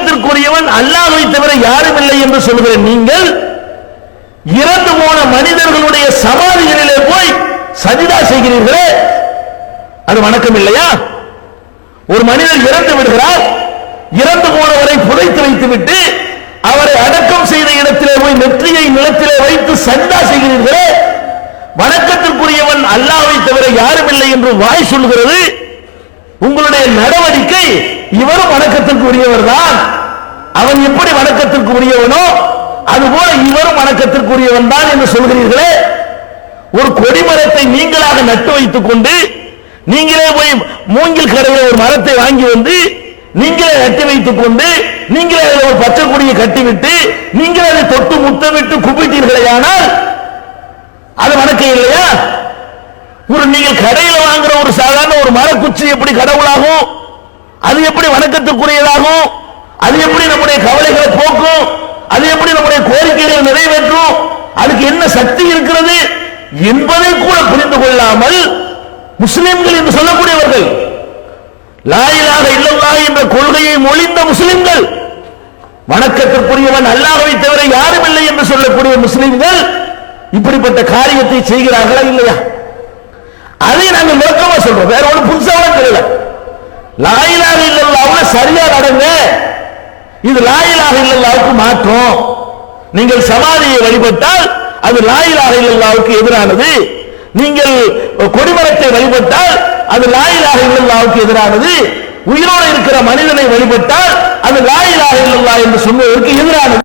வணக்கத்திற்குரியவன் அல்லாஹ்வை தவிர யாரும் இல்லை என்று சொல்கிற நீங்கள் இறந்து போன மனிதர்களுடைய சமாதிகளிலே போய் சஜிதா செய்கிறீர்களே, அது வணக்கம் இல்லையா? ஒரு மனிதர் இறந்து விடுகிறார், இறந்து போனவரை புதைத்து வைத்துவிட்டு அவரை அடக்கம் செய்த இடத்திலே போய் நெற்றியை நிலத்திலே வைத்து சஜிதா செய்கிறீர்களே, வணக்கத்திற்குரியவன் அல்லாஹ்வை தவிர யாரும் இல்லை என்று வாய் சொல்கிறது. உங்களுடைய நடவடிக்கை இவரும் வணக்கத்திற்கு உரியவர் தான், அவன் எப்படி வணக்கத்திற்கு உரியவனோ அதுபோல இவரும் வணக்கத்திற்கு உரியவன் தான் என்று சொல்கிறீர்களே. ஒரு கொடிமரத்தை நீங்களாக நட்டு வைத்துக் கொண்டு நீங்களே போய் மூங்கில் கடையில் ஒரு மரத்தை வாங்கி வந்து நீங்களே நட்டு வைத்துக் கொண்டு நீங்களே ஒரு பச்சை கொடியை கட்டிவிட்டு நீங்களே அதை தொட்டு முத்தமிட்டு குப்பிட்டீர்களே, ஆனால் அது வணக்கம் இல்லையா? ஒரு நீங்கள் கடையில் வாங்குற ஒரு சாதாரண ஒரு மரக்குச்சி எப்படி கடவுளாகும்? அது எப்படி வணக்கத்துக்குரியதாகும்? அது எப்படி நம்முடைய கவலைகளை போக்கும்? அது எப்படி நம்முடைய கோரிக்கைகளை நிறைவேற்றும்? அதுக்கு என்ன சக்தி இருக்கிறது என்பதை கூட புரிந்து கொள்ளாமல் முஸ்லிம்கள் என்று சொல்லக்கூடியவர்கள், லா இலாஹ இல்லல்லாஹ் என்ற கொள்கையை மொழிந்த முஸ்லிம்கள், வணக்கத்திற்குரியவன் அல்லாஹ்வை தவிர யாரும் இல்லை என்று சொல்லக்கூடிய முஸ்லிம்கள் இப்படிப்பட்ட காரியத்தை செய்கிறார்களா இல்லையா? அதை நாங்கள் நோக்கமா சொல்றோம், வேற ஒன்று புதுசாக தெரியல. லா இலாஹ இல்லல்லாஹ்வுல சரியா நடங்க, இது லா இலாஹ இல்லல்லாஹ்வுக்கு மாற்றம். நீங்கள் சமாதியை வழிபட்டால் அது லா இலாஹ இல்லல்லாஹ்வுக்கு எதிரானது, நீங்கள் கொடிமரத்தை வழிபட்டால் அது லா இலாஹ இல்லல்லாஹ்வுக்கு எதிரானது, உயிரோடு இருக்கிற மனிதனை வழிபட்டால் அது லா இலாஹ இல்லல்லாஹ் என்று சொன்னதற்கு எதிரானது.